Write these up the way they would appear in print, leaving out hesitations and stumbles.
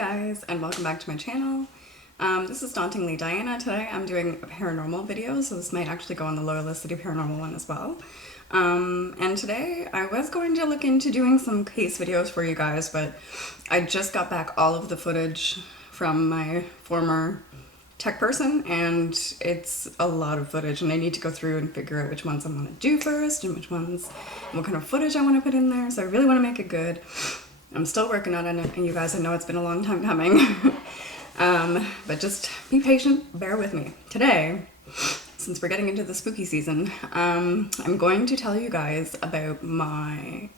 guys, and welcome back to my channel. This is Dauntingly Diana. Today I'm doing a paranormal video, so this might actually go on the Loyalist City Paranormal one as well. And today I was going to look into doing some case videos for you guys, but I just got back all of the footage from my former tech person, and it's a lot of footage, and I need to go through and figure out which ones I want to do first and which ones, what kind of footage I want to put in there. So I really want to make it good. I'm still working on it, and you guys, I know it's been a long time coming. But just be patient, bear with me. Today, since we're getting into the spooky season, I'm going to tell you guys about my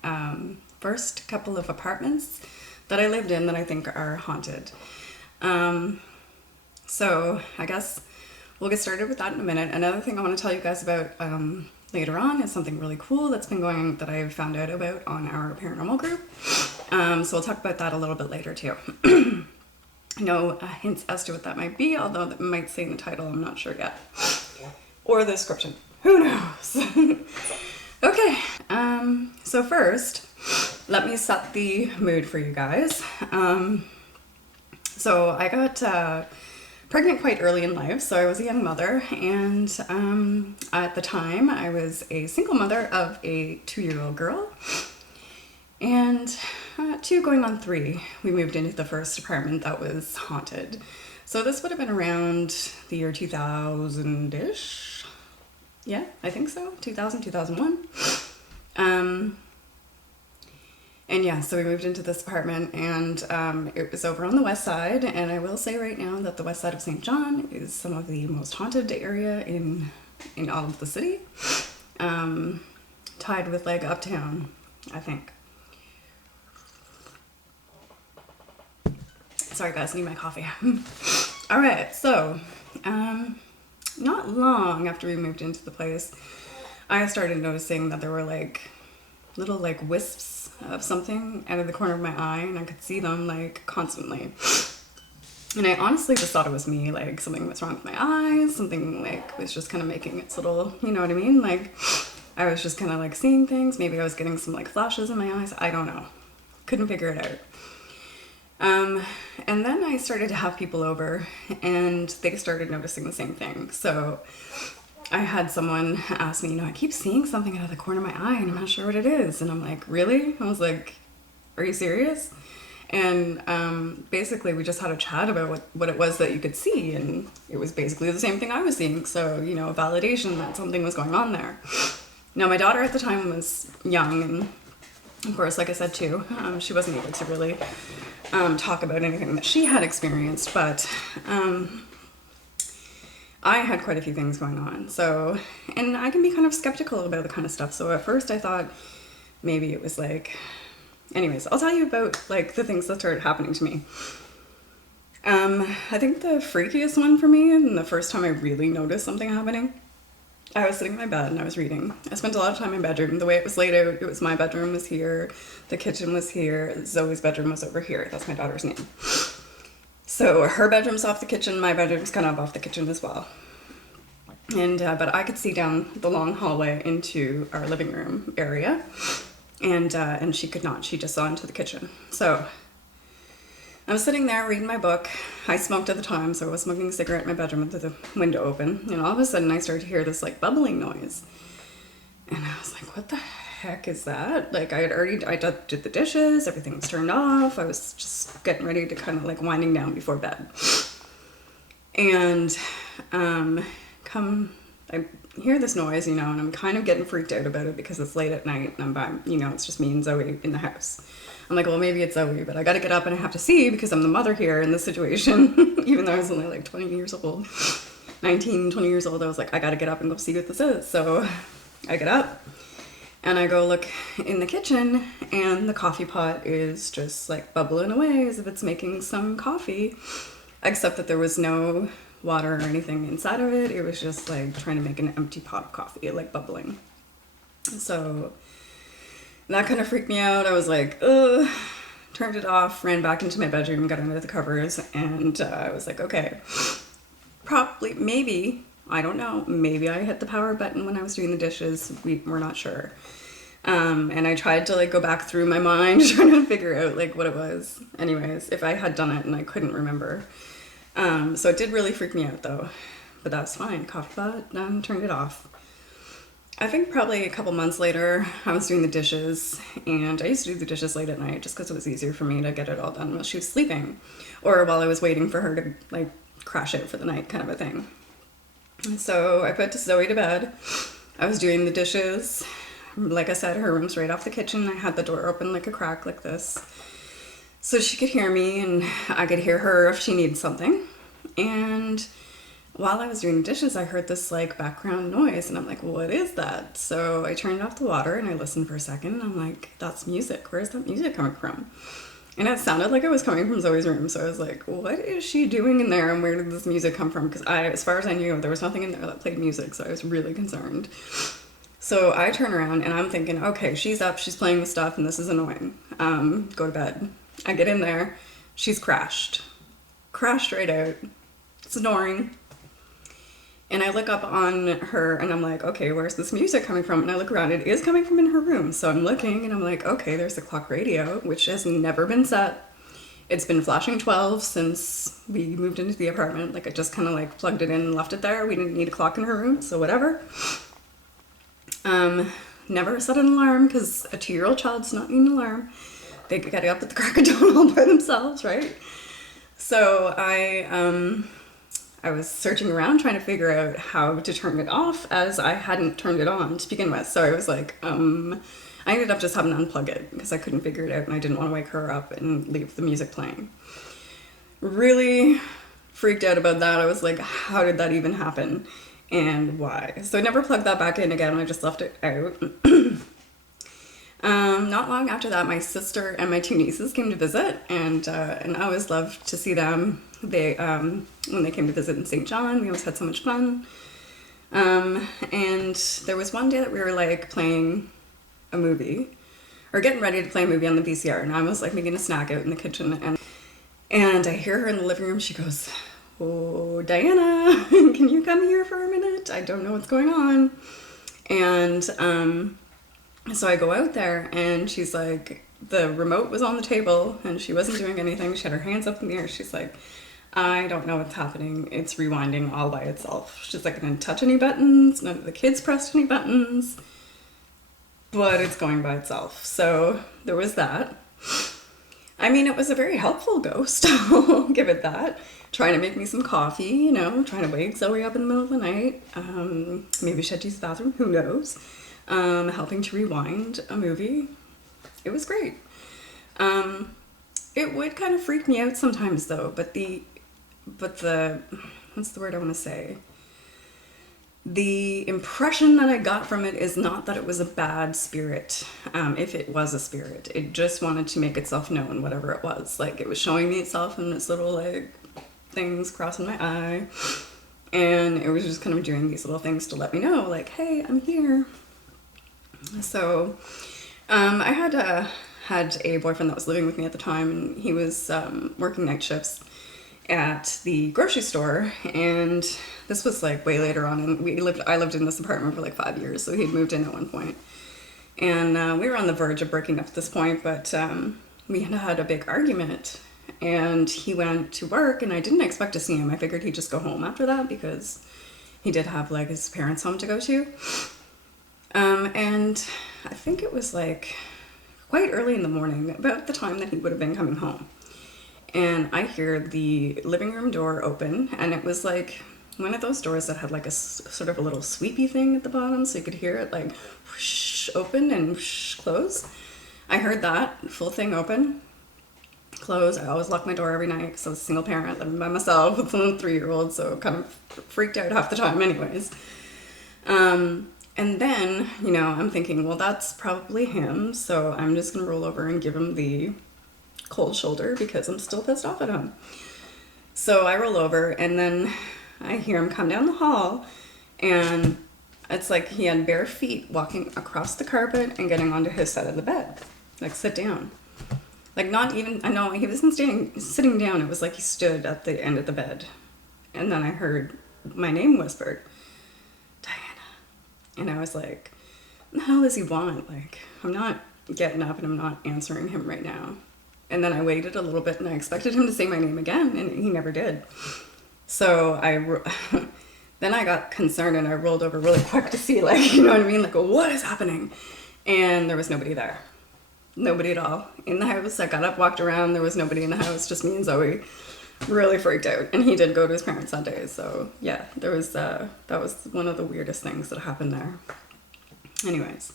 first couple of apartments that I lived in that I think are haunted. So I guess we'll get started with that in a minute. Another thing I want to tell you guys about later on is something really cool that's been going, that I found out about on our paranormal group. So we'll talk about that a little bit later too. No hints as to what that might be, although that might say in the title, I'm not sure yet. Or the description, who knows? Okay, so first, let me set the mood for you guys. So I got pregnant quite early in life, so I was a young mother, and at the time I was a single mother of a 2-year-old girl, and 2 going on 3, we moved into the first apartment that was haunted. So this would have been around the year 2000-ish. Yeah, I think so, 2000, 2001. And yeah, so we moved into this apartment, and it was over on the west side, and I will say right now that the west side of St. John is some of the most haunted area in all of the city, tied with like Uptown, I think. Sorry guys, I need my coffee. All right, so not long after we moved into the place, I started noticing that there were like little like wisps of something out of the corner of my eye, and I could see them like constantly. And I honestly just thought it was me, like something was wrong with my eyes, something like was just kind of making its little, you know what I mean? Like I was just kind of like seeing things. Maybe I was getting some like flashes in my eyes. I don't know. Couldn't figure it out. And then I started to have people over, and they started noticing the same thing. So I had someone ask me, I keep seeing something out of the corner of my eye and I'm not sure what it is. And I'm like, really? I was like, are you serious? And basically we just had a chat about what it was that you could see, and it was basically the same thing I was seeing. So, you know, validation that something was going on there. Now my daughter at the time was young, and of course, like I said too, she wasn't able to really talk about anything that she had experienced, but I had quite a few things going on. So, and I can be kind of skeptical about the kind of stuff. So at first I thought maybe it was like, anyways, I'll tell you about like the things that started happening to me. I think the freakiest one for me, and the first time I really noticed something happening, I was sitting in my bed and I was reading. I spent a lot of time in my bedroom. The way it was laid out, it was my bedroom was here, the kitchen was here, Zoe's bedroom was over here. That's my daughter's name. So her bedroom's off the kitchen, my bedroom's kind of off the kitchen as well. And but I could see down the long hallway into our living room area, and she could not. She just saw into the kitchen. So I was sitting there reading my book. I smoked at the time, so I was smoking a cigarette in my bedroom with the window open, and all of a sudden I started to hear this like bubbling noise, and I was like, what the heck is that? Like I did the dishes, everything was turned off, I was just getting ready to kind of like winding down before bed, and I hear this noise, and I'm kind of getting freaked out about it because it's late at night and I'm it's just me and Zoe in the house. I'm like, well, maybe it's Zoe, but I got to get up and I have to see because I'm the mother here in this situation. Even though I was only like 20 years old, 19, 20 years old, I was like, I got to get up and go see what this is. So I get up and I go look in the kitchen, and the coffee pot is just like bubbling away as if it's making some coffee, except that there was no water or anything inside of it. It was just like trying to make an empty pot of coffee, like bubbling. So that kind of freaked me out. I was like, ugh, turned it off, ran back into my bedroom, got under the covers, and I was like, okay, probably, maybe, I don't know, maybe I hit the power button when I was doing the dishes. We're not sure. And I tried to like go back through my mind trying to figure out like what it was. Anyways, if I had done it and I couldn't remember. So it did really freak me out though, but that's fine. Coffee pot, done, turned it off. I think probably a couple months later, I was doing the dishes, and I used to do the dishes late at night just because it was easier for me to get it all done while she was sleeping, or while I was waiting for her to like crash out for the night, kind of a thing. And so I put Zoe to bed. I was doing the dishes. Like I said, her room's right off the kitchen. I had the door open like a crack like this, so she could hear me and I could hear her if she needed something. And while I was doing the dishes, I heard this like background noise, and I'm like, what is that? So I turned off the water and I listened for a second, and I'm like, that's music. Where's that music coming from? And it sounded like it was coming from Zoe's room. So I was like, what is she doing in there, and where did this music come from? Because as far as I knew, there was nothing in there that played music, so I was really concerned. So I turn around and I'm thinking, okay, she's up, she's playing with stuff, and this is annoying. Go to bed. I get in there, she's crashed right out, snoring. And I look up on her and I'm like, okay, where's this music coming from? And I look around, it is coming from in her room. So I'm looking and I'm like, okay, there's the clock radio, which has never been set. It's been flashing 12 since we moved into the apartment. Like I just kind of like plugged it in and left it there. We didn't need a clock in her room, so whatever. Never set an alarm because a 2-year-old child's not needing an alarm. They could get up at the crack of dawn all by themselves, right? So I was searching around trying to figure out how to turn it off, as I hadn't turned it on to begin with. So I was like, I ended up just having to unplug it because I couldn't figure it out and I didn't want to wake her up and leave the music playing. Really freaked out about that. I was like, how did that even happen and why? So I never plugged that back in again. I just left it out. Not long after that, my sister and my 2 nieces came to visit, and I always loved to see them. They when they came to visit in St. John, we always had so much fun. And there was one day that we were like playing a movie, or getting ready to play a movie on the VCR, and I was like making a snack out in the kitchen, and I hear her in the living room. She goes, "Oh, Diana, can you come here for a minute? I don't know what's going on." And so I go out there, and she's like, the remote was on the table and she wasn't doing anything. She had her hands up in the air. She's like, I don't know what's happening. It's rewinding all by itself. She's like, I didn't touch any buttons. None of the kids pressed any buttons, but it's going by itself. So there was that. I mean, it was a very helpful ghost. I'll give it that. Trying to make me some coffee, you know, trying to wake Zoe up in the middle of the night. Maybe she had to use the bathroom, who knows. Helping to rewind a movie. It was great. It would kind of freak me out sometimes though, but the what's the word I want to say? The impression that I got from it is not that it was a bad spirit. If it was a spirit, it just wanted to make itself known, whatever it was. Like it was showing me itself in its little like things crossing my eye, and it was just kind of doing these little things to let me know, like, hey, I'm here. So I had a boyfriend that was living with me at the time, and he was working night shifts at the grocery store, and this was like way later on, and I lived in this apartment for like 5 years, so he'd moved in at one point, and we were on the verge of breaking up at this point, but we had a big argument, and he went to work, and I didn't expect to see him. I figured he'd just go home after that because he did have like his parents' home to go to. And I think it was like quite early in the morning, about the time that he would have been coming home. And I hear the living room door open, and it was like one of those doors that had like a sort of a little sweepy thing at the bottom, so you could hear it like whoosh, open and whoosh, close. I heard that full thing open, close. I always lock my door every night because I was a single parent living by myself with a 3-year-old, so kind of freaked out half the time anyways. And then, you know, I'm thinking, well, that's probably him, so I'm just gonna roll over and give him the cold shoulder because I'm still pissed off at him. So I roll over, and then I hear him come down the hall, and it's like he had bare feet walking across the carpet and getting onto his side of the bed, like sit down. Like not even, I know he wasn't sitting down, it was like he stood at the end of the bed. And then I heard my name whispered, Diana. And I was like, what the hell does he want? Like, I'm not getting up and I'm not answering him right now. And then I waited a little bit and I expected him to say my name again, and he never did. So then I got concerned and I rolled over really quick to see, like, you know what I mean? Like, what is happening? And there was nobody there. Nobody at all in the house. I got up, walked around, there was nobody in the house, just me and Zoe. Really freaked out. And he did go to his parents that day. So yeah, there was, that was one of the weirdest things that happened there. Anyways.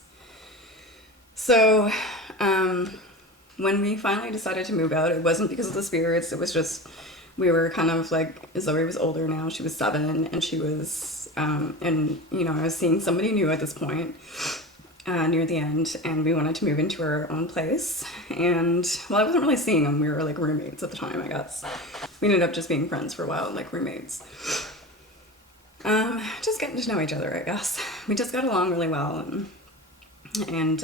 So, when we finally decided to move out, it wasn't because of the spirits, it was just, we were kind of like, Zoe was older now, she was 7, and she was, and you know, I was seeing somebody new at this point, near the end, and we wanted to move into our own place, and, well, I wasn't really seeing them, we were like roommates at the time, I guess. We ended up just being friends for a while, like roommates. Just getting to know each other, I guess. We just got along really well, and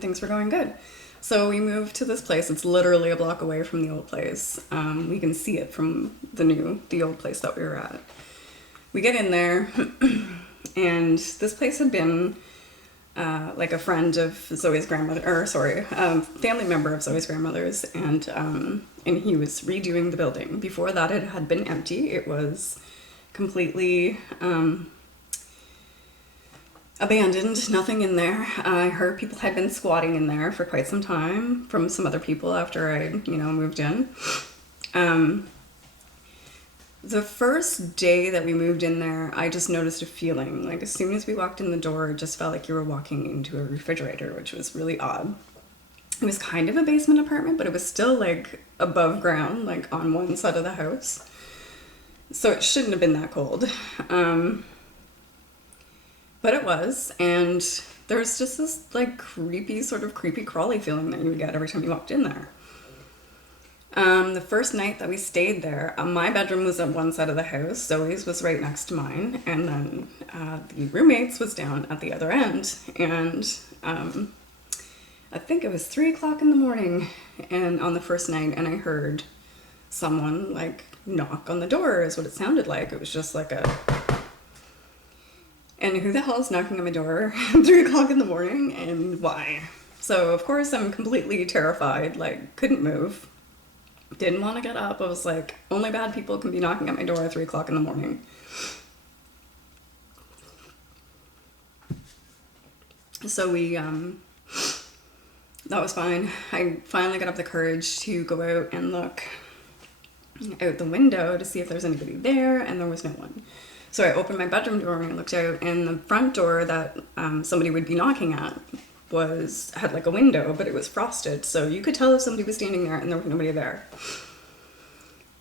things were going good. So we moved to this place. It's literally a block away from the old place. We can see it from the old place that we were at. We get in there, and this place had been like a friend of Zoe's grandmother, or sorry, family member of Zoe's grandmother's, and he was redoing the building. Before that, it had been empty. It was completely abandoned, nothing in there. I heard people had been squatting in there for quite some time from some other people after I, moved in. The first day that we moved in there, I just noticed a feeling. Like, as soon as we walked in the door, it just felt like you were walking into a refrigerator, which was really odd. It was kind of a basement apartment, but it was still, like, above ground, like, on one side of the house. So it shouldn't have been that cold. But it was, and there was just this, like, creepy crawly feeling that you would get every time you walked in there. The first night that we stayed there, my bedroom was on one side of the house, Zoe's was right next to mine, and then the roommate's was down at the other end, and I think it was 3 o'clock in the morning, and on the first night, and I heard someone, like, knock on the door is what it sounded like. It was just like a... And who the hell is knocking on my door at 3 o'clock in the morning, and why? So, of course, I'm completely terrified, like, couldn't move. Didn't want to get up. I was like, only bad people can be knocking at my door at 3 o'clock in the morning. So we, that was fine. I finally got up the courage to go out and look out the window to see if there's anybody there, and there was no one. So I opened my bedroom door and I looked out, and the front door that somebody would be knocking at had like a window, but it was frosted, so you could tell if somebody was standing there, and there was nobody there.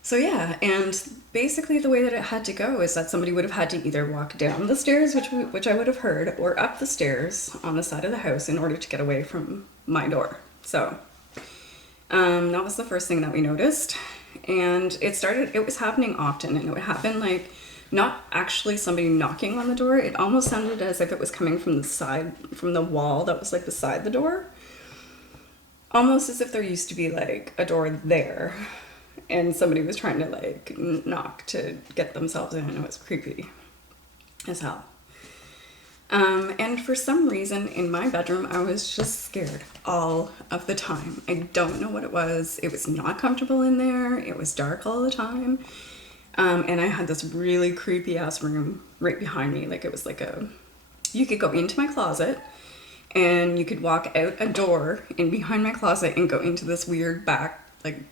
So yeah, and basically the way that it had to go is that somebody would have had to either walk down the stairs, which I would have heard, or up the stairs on the side of the house in order to get away from my door. So that was the first thing that we noticed, and it was happening often, and it would happen like not actually somebody knocking on the door. It almost sounded as if it was coming from the side, from the wall that was like beside the door. Almost as if there used to be like a door there and somebody was trying to like knock to get themselves in. It was creepy as hell. And for some reason in my bedroom, I was just scared all of the time. I don't know what it was. It was not comfortable in there. It was dark all the time. And I had this really creepy ass room right behind me. Like, it was like you could go into my closet and you could walk out a door in behind my closet and go into this weird back, like,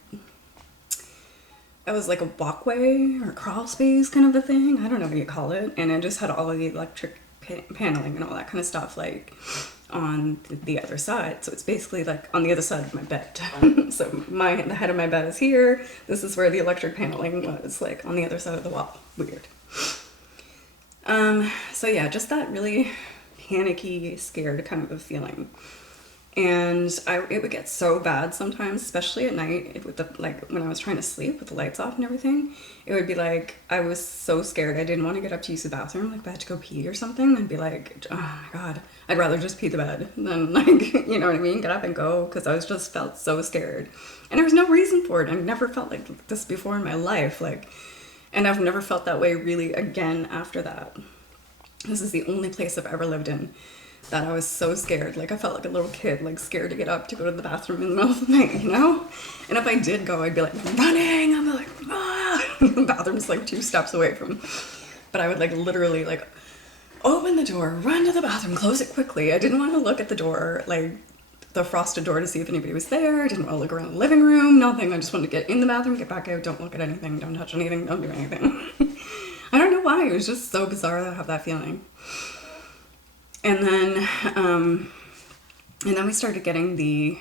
it was like a walkway or crawl space kind of a thing. I don't know what you call it. And it just had all of the electric paneling and all that kind of stuff, like, on the other side. So it's basically like on the other side of my bed. So the head of my bed is here. This is where the electric paneling was, like on the other side of the wall. Weird. So yeah, just that really panicky, scared kind of a feeling. And it would get so bad sometimes, especially at night, with when I was trying to sleep with the lights off and everything. It would be like, I was so scared. I didn't want to get up to use the bathroom. Like, if I had to go pee or something, I'd be like, oh my God, I'd rather just pee the bed than, like, you know what I mean? Get up and go, because I just felt so scared. And there was no reason for it. I've never felt like this before in my life. Like, and I've never felt that way really again after that. This is the only place I've ever lived in that I was so scared. Like I felt like a little kid, like scared to get up to go to the bathroom in the middle of the night, you know? And if I did go, I'd be like running. I'm like, ah! The bathroom's like 2 steps away from. But I would like literally like open the door, run to the bathroom, close it quickly. I didn't want to look at the door, like the frosted door, to see if anybody was there. I didn't want to look around the living room, nothing. I just wanted to get in the bathroom, get back out, don't look at anything, don't touch anything, don't do anything. I don't know why, it was just so bizarre to have that feeling. And then we started getting the,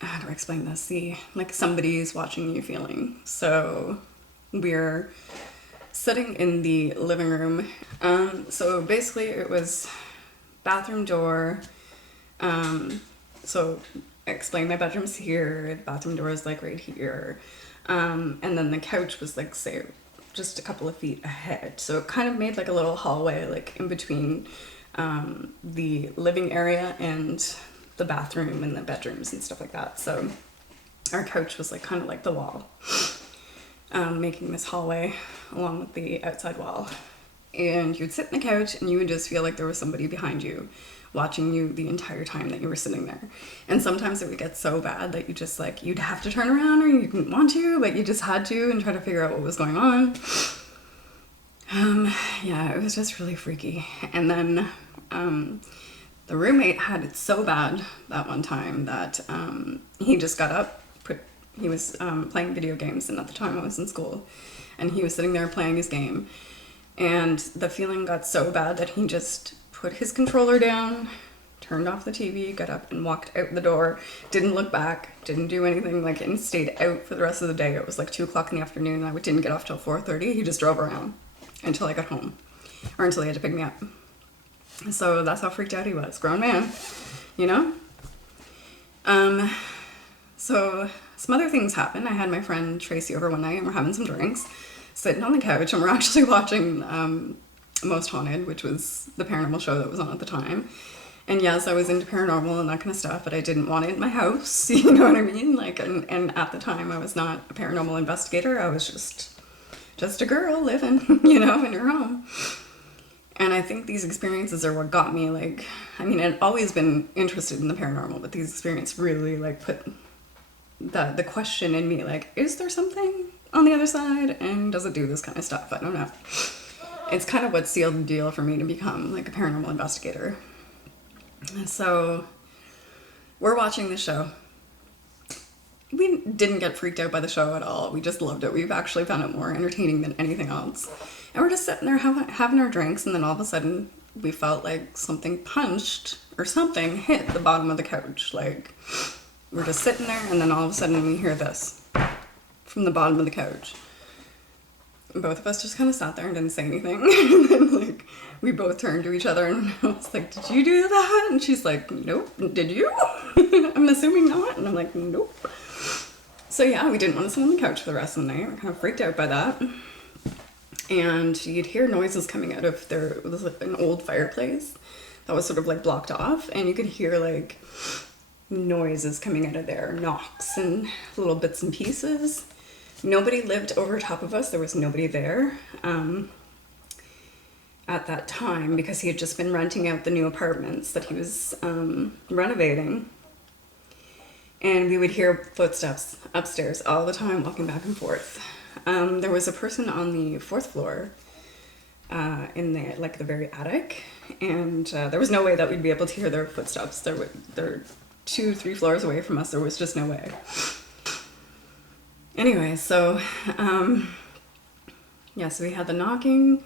how do I explain this? The, like, somebody's watching you feeling. So we're sitting in the living room. So basically it was bathroom door. So I explained my bedroom's here, the bathroom door is like right here. And then the couch was like, say, just a couple of feet ahead. So it kind of made like a little hallway, like in between the living area and the bathroom and the bedrooms and stuff like that. So our couch was like kind of like the wall, making this hallway along with the outside wall. And you'd sit in the couch and you would just feel like there was somebody behind you watching you the entire time that you were sitting there. And sometimes it would get so bad that you just like, you'd have to turn around, or you didn't want to, but you just had to, and try to figure out what was going on. Yeah, it was just really freaky. And then the roommate had it so bad that one time that he just got up, he was playing video games, and at the time I was in school, and he was sitting there playing his game, and the feeling got so bad that he just put his controller down, turned off the TV, got up and walked out the door, didn't look back, didn't do anything, like, and stayed out for the rest of the day. It was like 2 o'clock in the afternoon, and I didn't get off till 4:30. He just drove around until I got home, or until he had to pick me up. So that's how freaked out he was. Grown man, you know? So some other things happened. I had my friend Tracy over one night, and we're having some drinks, sitting on the couch, and we're actually watching Most Haunted, which was the paranormal show that was on at the time. And yes, I was into paranormal and that kind of stuff, but I didn't want it in my house, you know what I mean? Like, and at the time I was not a paranormal investigator. I was just a girl living, you know, in her home. And I think these experiences are what got me, like, I mean, I'd always been interested in the paranormal, but these experiences really, like, put the question in me, like, is there something on the other side? And does it do this kind of stuff? I don't know. It's kind of what sealed the deal for me to become, like, a paranormal investigator. So we're watching the show. We didn't get freaked out by the show at all. We just loved it. We've actually found it more entertaining than anything else. And we're just sitting there having our drinks, and then all of a sudden we felt like something punched or something hit the bottom of the couch. Like, we're just sitting there, and then all of a sudden we hear this from the bottom of the couch. Both of us just kind of sat there and didn't say anything. And then, like, we both turned to each other, and I was like, did you do that? And she's like, nope. Did you? I'm assuming not. And I'm like, nope. So yeah, we didn't want to sit on the couch for the rest of the night. We're kind of freaked out by that. And you'd hear noises coming out of there. It was like an old fireplace that was sort of like blocked off, and you could hear like noises coming out of there, knocks and little bits and pieces. Nobody lived over top of us. There was nobody there at that time, because he had just been renting out the new apartments that he was renovating. And we would hear footsteps upstairs all the time, walking back and forth. There was a person on the 4th floor in the, like, the very attic, and there was no way that we'd be able to hear their footsteps. They're 2-3 floors away from us. There was just no way. Anyway, so yeah, so we had the knocking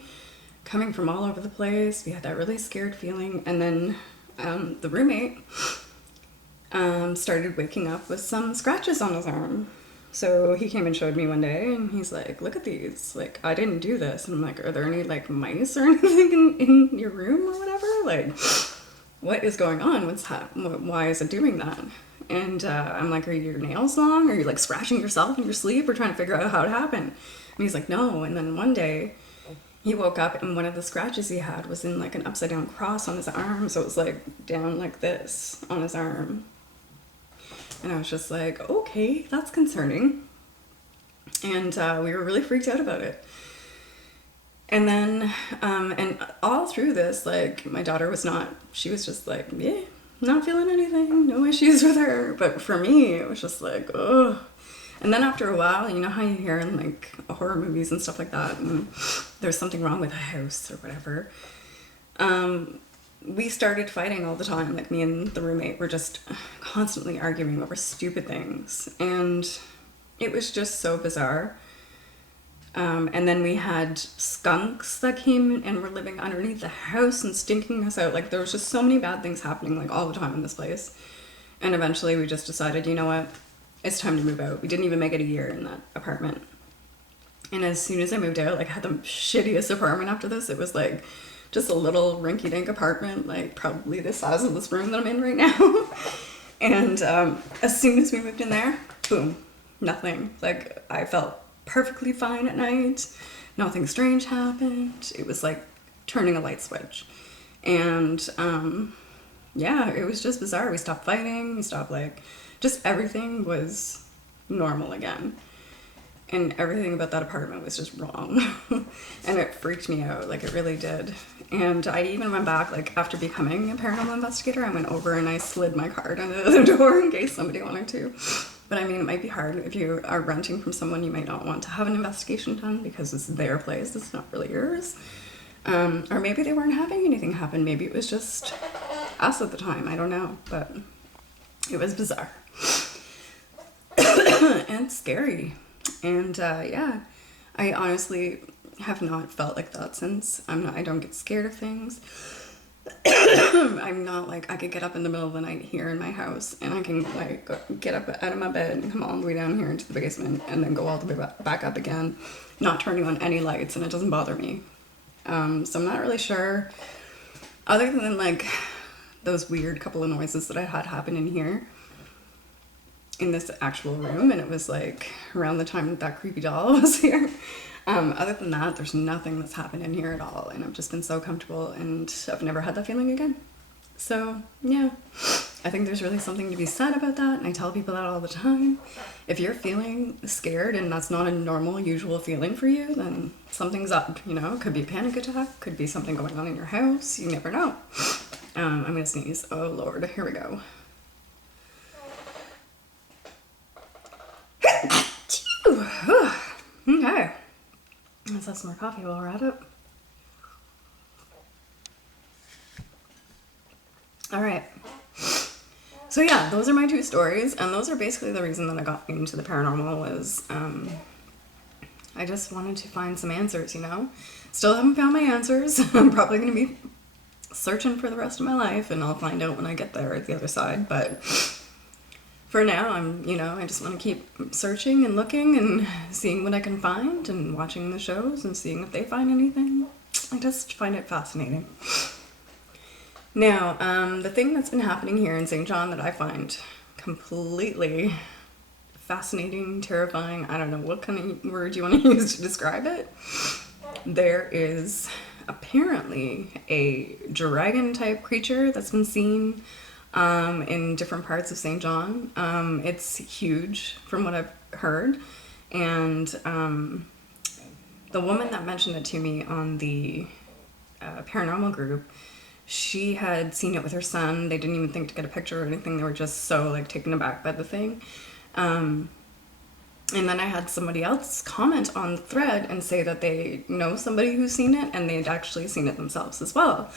coming from all over the place. We had that really scared feeling, and then the roommate started waking up with some scratches on his arm. So he came and showed me one day, and he's like, look at these, like, I didn't do this. And I'm like, are there any, like, mice or anything in your room or whatever? Like, what is going on? Why is it doing that? And I'm like, are your nails long? Are you, like, scratching yourself in your sleep, or trying to figure out how it happened? And he's like, no. And then one day he woke up, and one of the scratches he had was in, like, an upside down cross on his arm. So it was, like, down like this on his arm. And I was just like, okay, that's concerning. And we were really freaked out about it. And then, and all through this, like, my daughter was not, she was just like, yeah, not feeling anything, no issues with her. But for me, it was just like, oh. And then after a while, you know how you hear in like horror movies and stuff like that, and there's something wrong with a house or whatever. We started fighting all the time. Like, me and the roommate were just constantly arguing over stupid things. And it was just so bizarre. And then we had skunks that came and were living underneath the house and stinking us out. Like, there was just so many bad things happening, like, all the time in this place. And eventually we just decided, you know what, it's time to move out. We didn't even make it a year in that apartment. And as soon as I moved out, like, I had the shittiest apartment after this. It was like just a little rinky-dink apartment, like probably the size of this room that I'm in right now. And as soon as we moved in there, boom, nothing. Like, I felt perfectly fine at night. Nothing strange happened. It was like turning a light switch. And yeah, it was just bizarre. We stopped fighting. We stopped, like, just everything was normal again. And everything about that apartment was just wrong. And it freaked me out, like, it really did. And I even went back, like, after becoming a paranormal investigator, I went over and I slid my card under the door in case somebody wanted to. But I mean, it might be hard if you are renting from someone. You might not want to have an investigation done because it's their place, it's not really yours. Or maybe they weren't having anything happen. Maybe it was just us at the time, I don't know. But it was bizarre. And scary. And yeah, I honestly have not felt like that since. I don't get scared of things. I'm not like, I could get up in the middle of the night here in my house and I can, like, get up out of my bed and come all the way down here into the basement and then go all the way back up again, not turning on any lights, and it doesn't bother me. So I'm not really sure, other than like those weird couple of noises that I had happen in here, in this actual room, and it was like around the time that creepy doll was here. Other than that, there's nothing that's happened in here at all, and I've just been so comfortable, and I've never had that feeling again. So yeah, I think there's really something to be said about that, and I tell people that all the time. If you're feeling scared and that's not a normal, usual feeling for you, then something's up, you know? Could be a panic attack, could be something going on in your house, you never know. I'm gonna sneeze. Oh Lord, here we go. Okay. Let's have some more coffee while we're at it. All right. So yeah, those are my two stories, and those are basically the reason that I got into the paranormal was I just wanted to find some answers, you know? Still haven't found my answers. I'm probably going to be searching for the rest of my life, and I'll find out when I get there at the other side, but for now, I just want to keep searching and looking and seeing what I can find and watching the shows and seeing if they find anything. I just find it fascinating. Now, the thing that's been happening here in St. John that I find completely fascinating, terrifying, I don't know, what kind of word you want to use to describe it? There is apparently a dragon-type creature that's been seen in different parts of St. John. It's huge from what I've heard, and the woman that mentioned it to me on the paranormal group, she had seen it with her son. They didn't even think to get a picture or anything. They were just so, like, taken aback by the thing. And then I had somebody else comment on the thread and say that they know somebody who's seen it and they'd actually seen it themselves as well.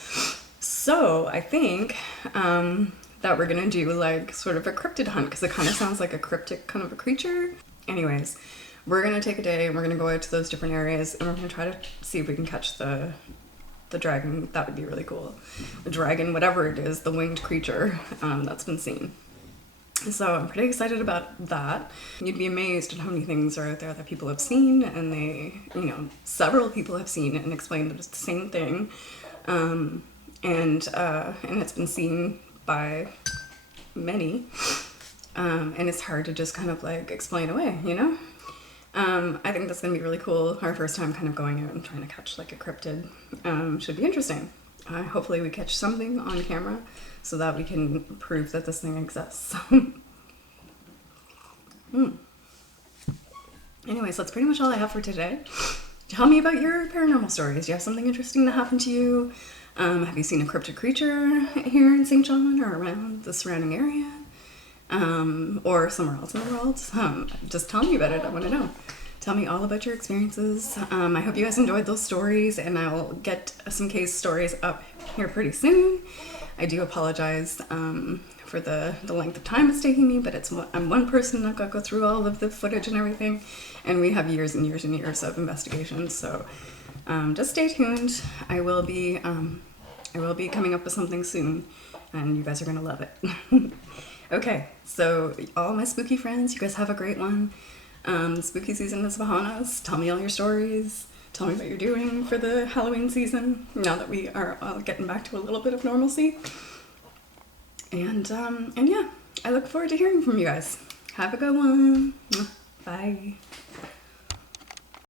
So I think that we're gonna do, like, sort of a cryptid hunt, because it kind of sounds like a cryptic kind of a creature. Anyways, we're gonna take a day and we're gonna go out to those different areas and we're gonna try to see if we can catch the dragon. That would be really cool. The dragon, whatever it is, the winged creature that's been seen. So I'm pretty excited about that. You'd be amazed at how many things are out there that people have seen, and several people have seen it and explained that it's the same thing. And it's been seen by many. And it's hard to just kind of, like, explain away, you know? I think that's gonna be really cool. Our first time kind of going out and trying to catch, like, a cryptid. Should be interesting. Hopefully we catch something on camera so that we can prove that this thing exists. Anyways, that's pretty much all I have for today. tell me about your paranormal stories. Do you have something interesting that happened to you? Have you seen a cryptid creature here in St. John or around the surrounding area? Or somewhere else in the world? Just tell me about it. I want to know. Tell me all about your experiences. I hope you guys enjoyed those stories, and I'll get some case stories up here pretty soon. I do apologize for the length of time it's taking me, but I'm one person that got to go through all of the footage and everything, and we have years and years and years of investigations. So just stay tuned. I will be coming up with something soon, and you guys are gonna love it. Okay, so all my spooky friends, you guys have a great one. Spooky season is behind us. Tell me all your stories. Tell me what you're doing for the Halloween season, now that we are all getting back to a little bit of normalcy. And yeah, I look forward to hearing from you guys. Have a good one. Bye.